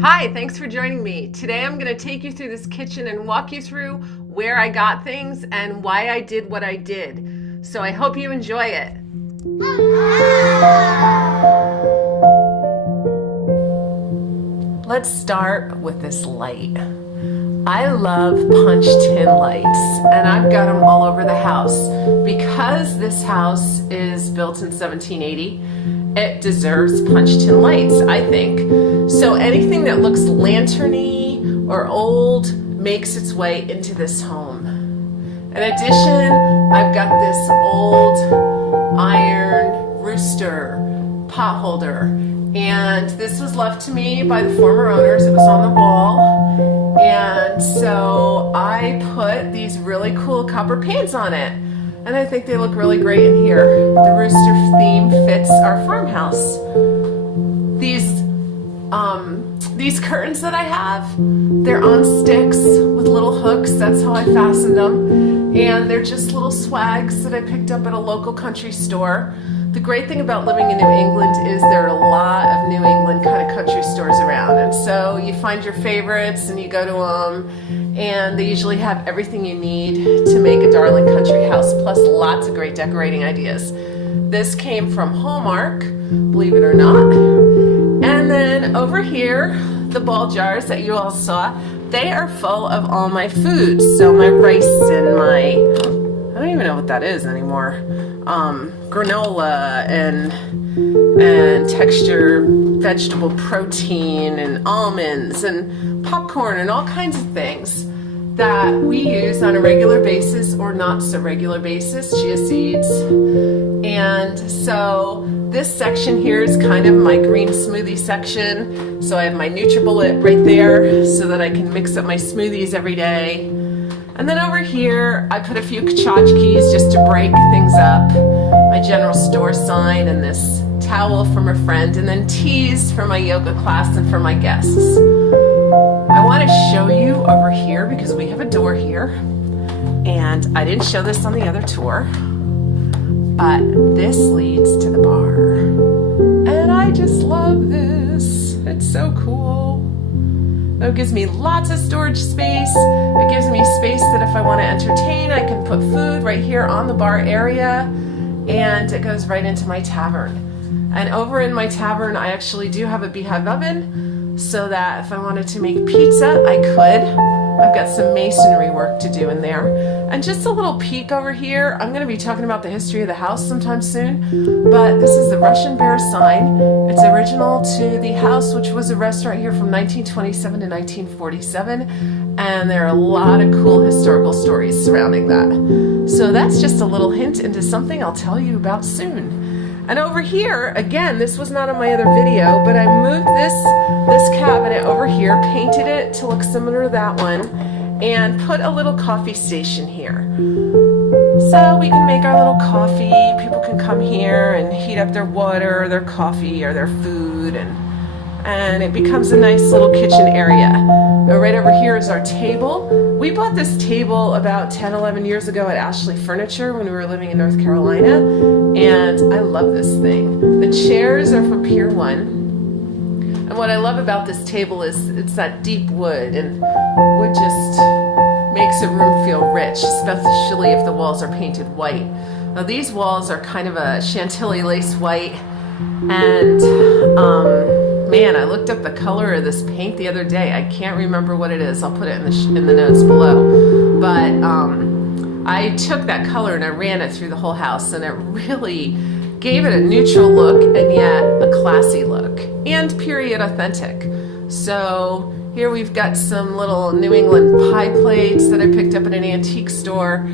Hi, thanks for joining me. Today I'm going to take you through this kitchen and walk you through where I got things and why I did what I did. So I hope you enjoy it. Let's start with this light. I love punch tin lights, and I've got them all over the house. Because this house is built in 1780, it deserves punch tin lights, I think. So anything that looks lanterny or old makes its way into this home. In addition, I've got this old iron rooster pot holder, and this was left to me by the former owners. It was on the wall, and so I put these really cool copper pans on it, and I think they look really great in here. The rooster theme fits our farmhouse. These curtains that I have, they're on sticks with little hooks. That's how I fastened them. And they're just little swags that I picked up at a local country store. The great thing about living in New England is there are a lot of New England kind of country stores around. And so you find your favorites and you go to them, and they usually have everything you need to make a darling country house, plus lots of great decorating ideas. This came from Hallmark, believe it or not. And then over here, the ball jars that you all saw, they are full of all my foods. So my rice and my, I don't even know what that is anymore, granola and texture vegetable protein and almonds and popcorn and all kinds of things that we use on a regular basis or not so regular basis, chia seeds. And so this section here is kind of my green smoothie section. So I have my NutriBullet right there so that I can mix up my smoothies every day. And then over here, I put a few tchotchkes just to break things up. My general store sign and this towel from a friend, and then teas for my yoga class and for my guests. I want to show you over here because we have a door here, and I didn't show this on the other tour, but this leads to the bar, and I just love this. It's so cool. It gives me lots of storage space. It gives me space that if I want to entertain, I can put food right here on the bar area, and it goes right into my tavern. And over in my tavern, I actually do have a beehive oven, so that if I wanted to make pizza, I could. I've got some masonry work to do in there. And just a little peek over here, I'm going to be talking about the history of the house sometime soon, but this is the Russian bear sign. It's original to the house, which was a restaurant here from 1927 to 1947, and there are a lot of cool historical stories surrounding that. So that's just a little hint into something I'll tell you about soon. And over here, again, this was not on my other video, but I moved this cabinet over here, painted it to look similar to that one, and put a little coffee station here. So we can make our little coffee. People can come here and heat up their water, or their coffee, or their food, and it becomes a nice little kitchen area. Now, right over here is our table. We bought this table about 10, 11 years ago at Ashley Furniture when we were living in North Carolina, and I love this thing. The chairs are from Pier 1, and what I love about this table is it's that deep wood, and wood just makes a room feel rich, especially if the walls are painted white. Now these walls are kind of a Chantilly lace white, and man, I looked up the color of this paint the other day. I can't remember what it is. I'll put it in the notes below. But I took that color and I ran it through the whole house, and it really gave it a neutral look and yet a classy look, and period authentic. So here we've got some little New England pie plates that I picked up at an antique store,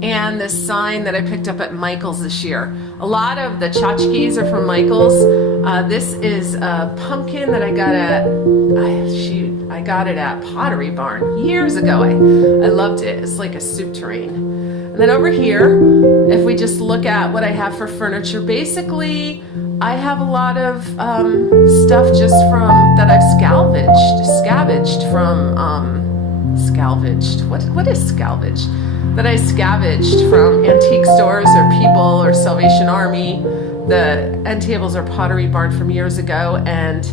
and this sign that I picked up at Michael's this year. A lot of the tchotchkes are from Michael's. This is a pumpkin that I got at Pottery Barn years ago. I loved it. It's like a soup tureen. And then over here, if we just look at what I have for furniture, basically I have a lot of stuff just from that I've scavenged from what is scavenge? That I scavenged from antique stores or people or Salvation Army. The end tables are Pottery Barn from years ago, and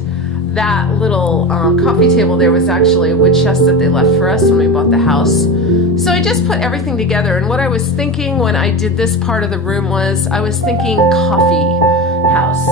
that little coffee table there was actually a wood chest that they left for us when we bought the house. So I just put everything together, and what I was thinking when I did this part of the room was I was thinking coffee house.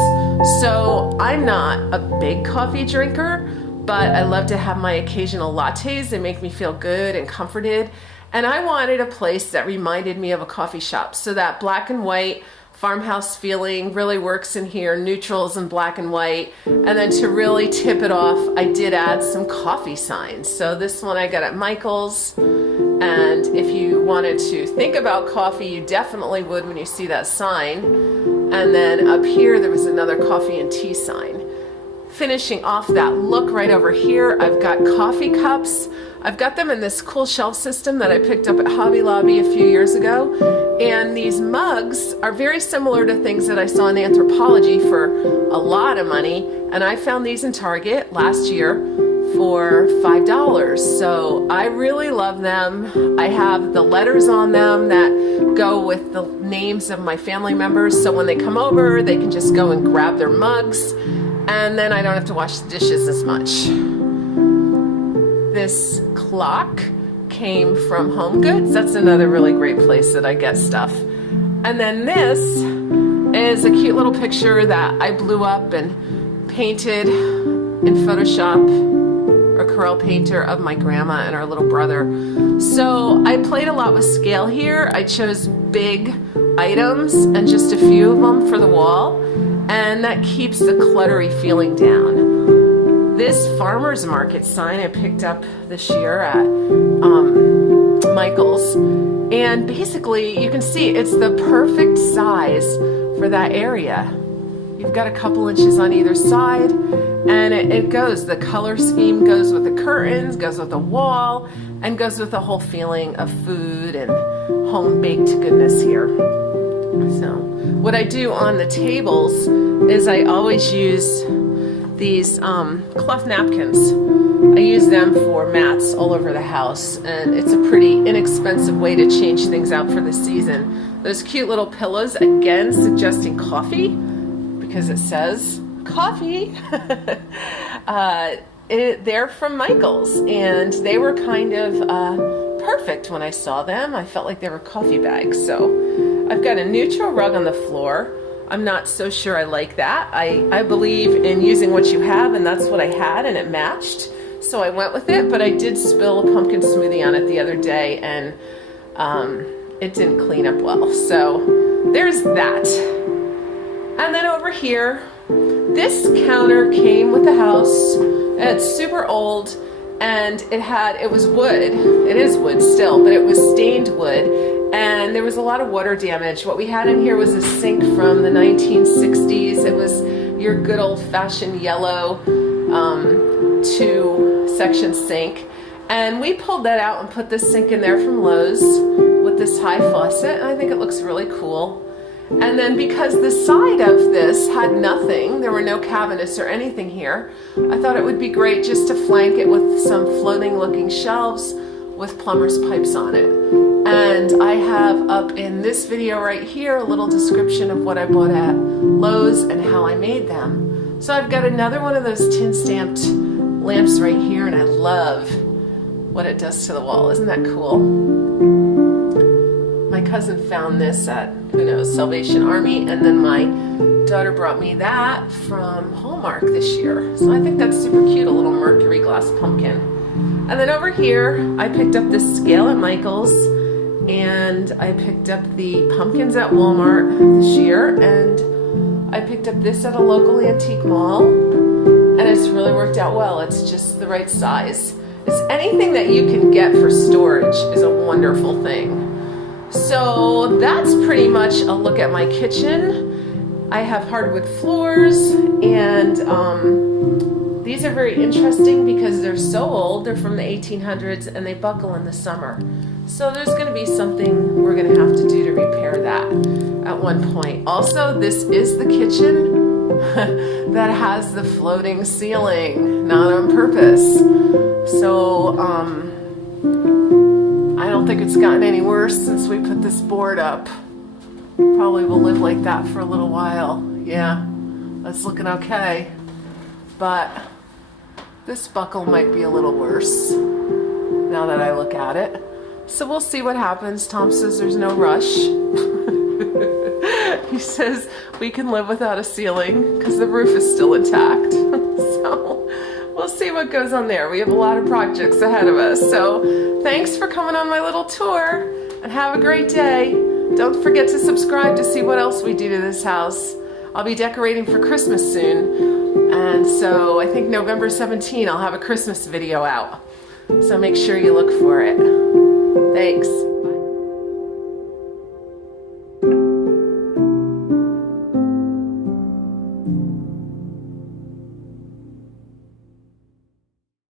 So I'm not a big coffee drinker, but I love to have my occasional lattes. They make me feel good and comforted. And I wanted a place that reminded me of a coffee shop. So that black and white farmhouse feeling really works in here, neutrals and black and white. And then to really tip it off, I did add some coffee signs. So this one I got at Michael's. And if you wanted to think about coffee, you definitely would when you see that sign. And then up here, there was another coffee and tea sign. Finishing off that look right over here, I've got coffee cups. I've got them in this cool shelf system that I picked up at Hobby Lobby a few years ago. And these mugs are very similar to things that I saw in Anthropology for a lot of money. And I found these in Target last year for $5. So I really love them. I have the letters on them that go with the names of my family members. So when they come over, they can just go and grab their mugs. And then I don't have to wash the dishes as much. This clock came from Home Goods. That's another really great place that I get stuff. And then this is a cute little picture that I blew up and painted in Photoshop or Corel Painter of my grandma and our little brother. So I played a lot with scale here. I chose big items and just a few of them for the wall. And that keeps the cluttery feeling down. This farmer's market sign I picked up this year at Michael's. And basically, you can see it's the perfect size for that area. You've got a couple inches on either side, and it goes. The color scheme goes with the curtains, goes with the wall, and goes with the whole feeling of food and home-baked goodness here. So what I do on the tables is I always use these cloth napkins. I use them for mats all over the house, and it's a pretty inexpensive way to change things out for the season. Those cute little pillows, again, suggesting coffee, because it says coffee. They're from Michael's, and they were kind of perfect when I saw them. I felt like they were coffee bags. So I've got a neutral rug on the floor. I'm not so sure I like that. I believe in using what you have, and that's what I had, and it matched. So I went with it, but I did spill a pumpkin smoothie on it the other day, and it didn't clean up well. So there's that. And then over here, this counter came with the house. It's super old, and it was wood. It is wood still, but it was stained wood, and there was a lot of water damage. What we had in here was a sink from the 1960s. It was your good old-fashioned yellow two-section sink, and we pulled that out and put this sink in there from Lowe's with this high faucet, and I think it looks really cool. And then because the side of this had nothing, there were no cabinets or anything here, I thought it would be great just to flank it with some floating looking shelves with plumber's pipes on it. And I have up in this video right here a little description of what I bought at Lowe's and how I made them. So I've got another one of those tin stamped lamps right here, and I love what it does to the wall. Isn't that cool? My cousin found this at, who knows, Salvation Army, and then my daughter brought me that from Hallmark this year. So I think that's super cute, a little mercury glass pumpkin. And then over here, I picked up this scale at Michael's, and I picked up the pumpkins at Walmart this year, and I picked up this at a local antique mall, and it's really worked out well. It's just the right size. It's anything that you can get for storage is a wonderful thing. So that's pretty much a look at my kitchen. I have hardwood floors, and these are very interesting because they're so old. They're from the 1800s, and they buckle in the summer. So there's going to be something we're going to have to do to repair that at one point. Also, this is the kitchen that has the floating ceiling, not on purpose. So I don't think it's gotten any worse since we put this board up. Probably will live like that for a little while. Yeah, that's looking okay. But This buckle might be a little worse now that I look at it. So we'll see what happens. Tom says there's no rush. He says we can live without a ceiling because the roof is still intact. So we'll see what goes on there. We have a lot of projects ahead of us. So thanks for coming on my little tour and have a great day. Don't forget to subscribe to see what else we do to this house. I'll be decorating for Christmas soon. And so I think November 17, I'll have a Christmas video out. So make sure you look for it. Thanks.